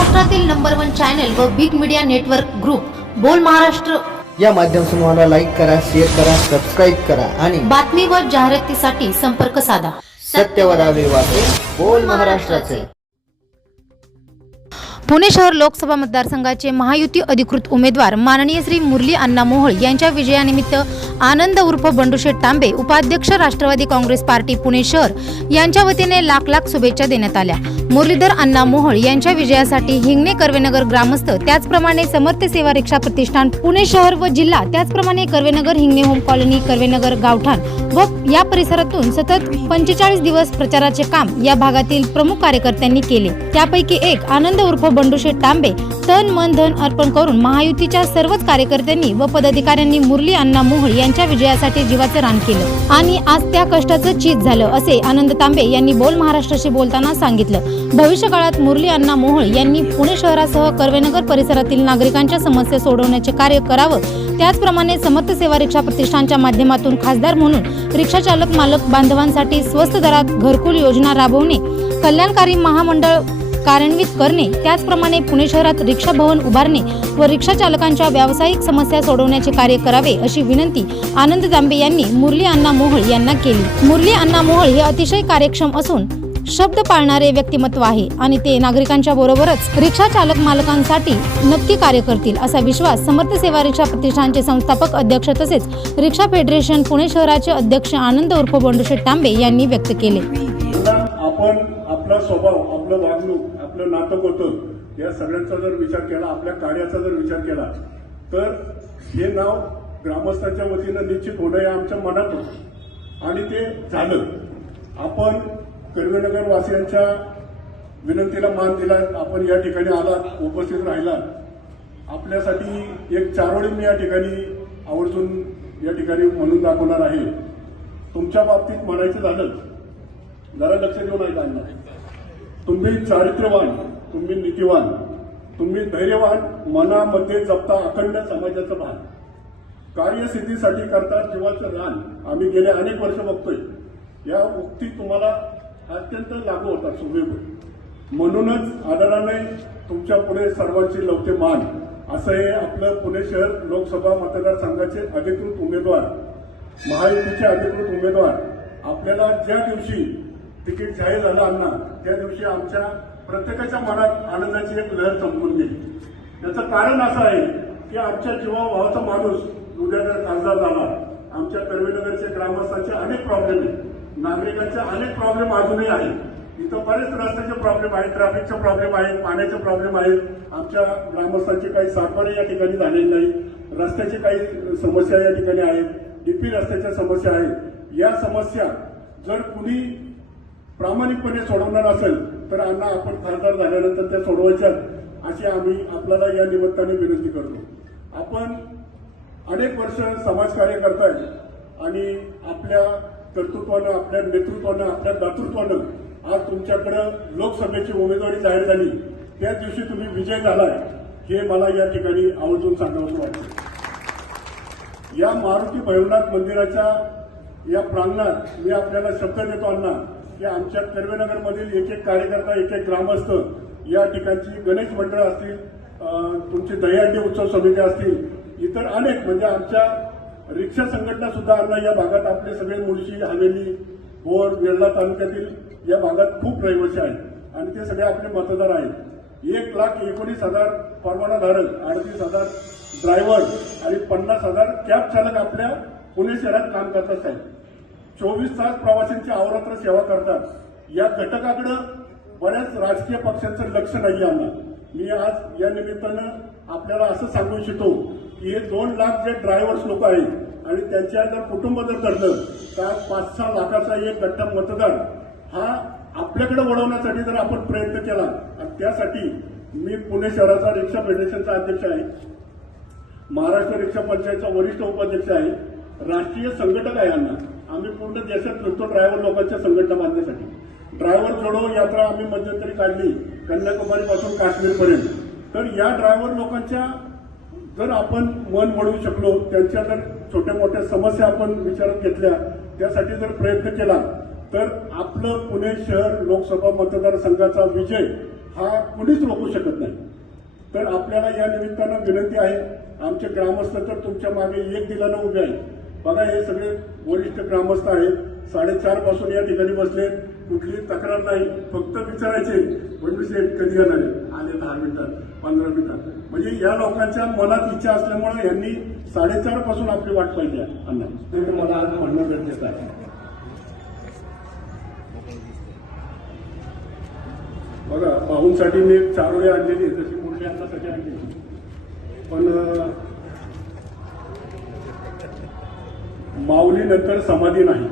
महाराष्ट्रातील number one channel व big media network group Bol Maharashtra. या माध्यम समूहाला लाईक करा शेअर करा सबस्क्राईब करा आणि बातमी व जाहिरातीसाठी संपर्क साधा. सत्यवरावे वाचे बोल महाराष्ट्राचे. पुणे शहर लोकसभा मतदारसंघाचे महायुती अधिकृत उमेदवार माननीय श्री मुरली अण्णा मोहोळ यांच्या विजयानिमित्त आनंद उर्फ बंडूशेठ तांबे उपाध्यक्ष राष्ट्रवादी काँग्रेस पार्टी पुणे शहर यांच्या वतीने लाख लाख शुभेच्छा देण्यात आल्या. मुरलीधर अण्णा मोहोळ यांच्या विजयासाठी हिंगणे कर्वेनगर ग्रामस्थ त्याचप्रमाणे समर्थ सेवा रिक्षा प्रतिष्ठान पुणे शहर व जिल्हा त्याचप्रमाणे कर्वेनगर हिंगणे होम कॉलनी कर्वेनगर गावठाण व या परिसरातून सतत पंचेचाळीस दिवस प्रचाराचे काम या भागातील प्रमुख कार्यकर्त्यांनी केले. त्यापैकी एक आनंद उर्फ बंडूशेठ तांबे तन मन धन अर्पण करून महायुतीच्या सर्वच कार्यकर्त्यांनी व पदाधिकाऱ्यांनी मुरली अण्णा मोहोळ यांच्या विजयासाठी जीवाचं रान केलं. आणि आज त्या कष्टाचं चीज झालं असे आनंद तांबे यांनी बोल महाराष्ट्राशी बोलताना सांगितलं. भविष्य काळात मुरली अण्णा मोहोळ यांनी पुणे शहरासह कर्वेनगर परिसरातील नागरिकांच्या समस्या सोडवण्याचे कार्य करावं. त्याचप्रमाणे समर्थ सेवा रिक्षा प्रतिष्ठानच्या माध्यमातून खासदार म्हणून रिक्षा चालक मालक बांधवांसाठी स्वस्त दरात घरकुल योजना राबवणे. कल्याणकारी महामंडळ कार्यान्वित करणे त्याचप्रमाणे पुणे शहरात रिक्षा भवन उभारणे व रिक्षा चालकांच्या व्यावसायिक समस्या सोडवण्याचे कार्य करावे अशी विनंती आनंद जांबे यांनी मुरली अण्णा मोहोळ यांना केली. मुरली अण्णा मोहोळ हे अतिशय कार्यक्षम असून शब्द पाळणारे व्यक्तिमत्व आहे आणि ते नागरिकांच्या बरोबरच रिक्षा चालक मालकांसाठी नक्की कार्य करतील असा विश्वास समर्थ सेवा रिक्षा प्रतिष्ठानचे संस्थापक अध्यक्ष तसेच रिक्षा फेडरेशन पुणे शहराचे अध्यक्ष आनंद उर्फ बंडूशेठ तांबे यांनी व्यक्त केले. आपण आपला स्वभाव आपलं वागणूक आपलं नातं होतं या सगळ्यांचा जर विचार केला आपल्या कार्याचा जर विचार केला तर हे नाव ग्रामस्थांच्या वतीनं निश्चित होणं हे आमच्या मनात होतं. आणि ते झालं. आपण कर्वेनगर वासियांच्या विनंतीला मान दिला आपण या ठिकाणी आलात उपस्थित राहिलात आपल्यासाठी एक चारोळी मी या ठिकाणी आवर्जून या ठिकाणी म्हणून दाखवणार आहे. तुमच्या बाबतीत म्हणायचं झालं. जरा लक्ष देऊन ऐका अण्णा तुम्ही चारित्र्यवान तुम्ही नीतिवान तुम्ही धैर्यवान मनामध्ये जपता अखंड समाजाचं भान. कार्यसिद्धीसाठी करता जीवाचं रान. आम्ही गेले अनेक वर्ष बघतोय. या उक्ती तुम्हाला अत्यंत लागू होतात सुदैव म्हणूनच आदराने तुमच्यापुढे सर्वांची लवते मान. असं हे आपलं पुणे शहर लोकसभा मतदारसंघाचे अधिकृत उमेदवार महायुतीचे अधिकृत उमेदवार आपल्याला ज्या दिवशी तिकीट जाहीर झालं अण्णा त्या दिवशी आमच्या प्रत्येकाच्या मनात आनंदाची एक लहर चमकून गेली. याचं कारण असं आहे की आमच्या जीवा भावाचा माणूस उद्या जर खासदार झाला. आमच्या कर्वेनगरचे ग्रामस्थांचे अनेक प्रॉब्लेम आहेत. नागरिकांचे अनेक प्रॉब्लेम अजूनही आहेत. इथं बरेच रस्त्याचे प्रॉब्लेम आहेत ट्रॅफिकचे प्रॉब्लेम आहेत पाण्याचे प्रॉब्लेम आहेत. आमच्या ग्रामस्थांची काही साखर या ठिकाणी झालेली नाही. रस्त्याची काही समस्या या ठिकाणी आहेत. डीपी रस्त्याच्या समस्या आहेत. या समस्या जर कुणी प्रामाणिकपणे सोडवणार असेल तर अण्णा आपण खासदार झाल्यानंतर त्या सोडवायच्या अशी आम्ही आपल्याला या निमित्ताने विनंती करतो. आपण अनेक वर्ष समाजकार्य करताय आणि आपल्या कर्तृत्वानं आपल्या नेतृत्वानं आपल्या दातृत्वानं आज तुमच्याकडं लोकसभेची उमेदवारी जाहीर झाली. त्या दिवशी तुम्ही विजय झालाय हे मला या ठिकाणी आवर्जून सांगावं वाटतं. या मारुती भैरवनाथ मंदिराच्या या प्रांगणात मी आपल्याला शब्द देतो अण्णा की आमच्या कर्वेनगरमधील एक एक कार्यकर्ता एक एक ग्रामस्थ या ठिकाणची गणेश मंडळ असतील तुमची दहीहंडी उत्सव समिती असतील इतर अनेक म्हणजे आमच्या रिक्षा संघटना सुद्धा अण्णा या भागात आपले सगळे मुळशी हवेली बोर वेल्हा तालुक्यातील या भागात खूप रहिवासी आहेत. आणि ते सगळे आपले मतदार आहेत. एक लाख एकोणीस हजार परवानाधारक अडतीस हजार ड्रायव्हर आणि पन्नास हजार कॅब चालक आपल्या पुणे शहरात काम करत आहेत चोवीस तास प्रवाशांची अवरात्र सेवा करतात. या घटकाकडे बऱ्याच राजकीय पक्षांचं लक्ष नाही आलं मी आज या निमित्तानं आपल्याला असं सांगू इच्छितो की हे दोन लाख जे ड्रायव्हर्स लोक आहेत आणि त्यांच्या जर कुटुंब जर घडलं तर पाच सहा लाखाचा एक गट्टा मतदार हा आपल्याकडे वळवण्यासाठी जर आपण प्रयत्न केला आणि त्यासाठी मी पुणे शहराचा रिक्षा फेडरेशनचा अध्यक्ष आहे. महाराष्ट्र रिक्षा पंचायतचा वरिष्ठ उपाध्यक्ष आहे. राष्ट्रीय संघटक आहे यांना. आम्ही पूर्ण देशात फिरतो ड्रायव्हर लोकांच्या संघटना बांधण्यासाठी. ड्रायव्हर जोडो यात्रा आम्ही मध्यंतरी काढली कन्याकुमारी पासून काश्मीरपर्यंत. तर या ड्रायव्हर लोकांच्या जर आपण मन वळवू शकलो त्यांच्या जर छोट्या मोठ्या समस्या आपण विचारात घेतल्या त्यासाठी जर प्रयत्न केला तर आपलं पुणे शहर लोकसभा मतदारसंघाचा विजय हा कुणीच रोखू शकत नाही. तर आपल्याला या निमित्तानं विनंती आहे आमचे ग्रामस्थ तर तुमच्या मागे एक दिलानं उभे आहेत. बघा हे सगळे वरिष्ठ ग्रामस्थ आहेत. साडेचारपासून या ठिकाणी बसले कुठली तक्रार नाही. फक्त विचारायचे. बंडू शेठ कधी येणार? आले दहा मिनिटात पंधरा मिनिटात. म्हणजे या लोकांच्या मनात इच्छा असल्यामुळे यांनी साडेचारपासून आपली वाट पाहिली अण्णा. ते मला आज म्हणणं गरजेचं आहे. बघा भाऊंसाठी मी एक चारोळी आणलेली आहे तशी मुरली अन्नासाठी आणली पण माऊलीनंतर समाधी नाही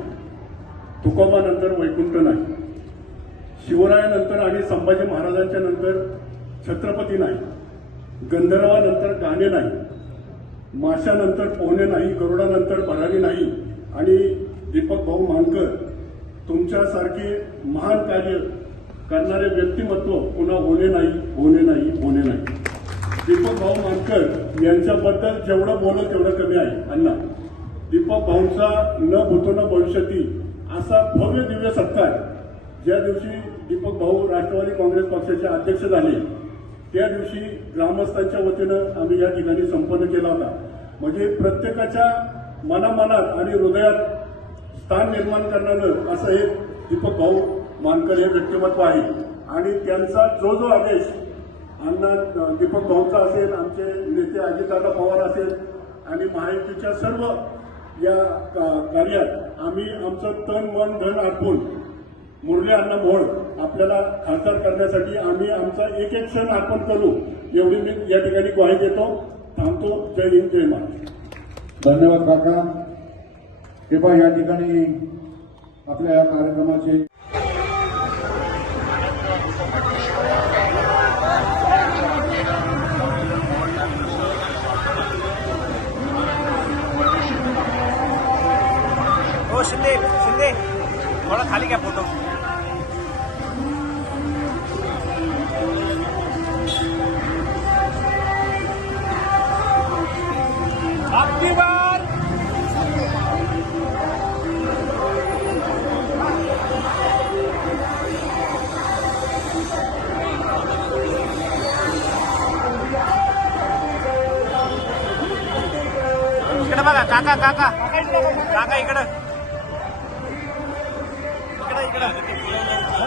तुकोबानंतर वैकुंठ नाही शिवरायानंतर आणि संभाजी महाराजांच्या नंतर छत्रपती नाही गंधर्वानंतर गाणे नाही माशानंतर पोहणे नाही गरुडानंतर भरारी नाही आणि दीपक भाऊ मानकर तुमच्यासारखे महान कार्य करणारे व्यक्तिमत्व पुन्हा होणे नाही होणे नाही होणे नाही. दीपक भाऊ मानकर यांच्याबद्दल जेवढं बोलत तेवढं कमी आहे. अण्णा. दीपक भाऊंचा न भूतो न भविष्यती असा भव्य दिव्य सत्कार ज्या दिवशी दीपक भाऊ राष्ट्रवादी काँग्रेस पक्षाचे अध्यक्ष झाले त्या दिवशी ग्रामस्थांच्या वतीनं आम्ही या ठिकाणी संपन्न केला होता. म्हणजे प्रत्येकाच्या मनामनात आणि हृदयात स्थान निर्माण करणारं असं हे दीपक भाऊ मानकर हे व्यक्तिमत्व आहे. आणि त्यांचा जो जो आदेश अण्णा दीपक भाऊचा असेल आमचे नेते अजितदादा पवार असेल आणि महायुतीच्या सर्व या का- कार्यात आम्ही आमचं तन मन धन अर्पून मुरली अण्णा मोहोळ आपल्याला खासदार करण्यासाठी आम्ही आमचा एक एक क्षण अर्पण करू एवढी मी या ठिकाणी ग्वाही देतो. थांबतो. जय हिंद जय महाराष्ट्र. धन्यवाद काका. हे पहा या ठिकाणी आपल्या या कार्यक्रमाचे शिंदे शिंदे थोडा खाली घ्या फोटो आपकी बार इकडे बघा काका काका काका इकडं इकडं इकडं Gracias.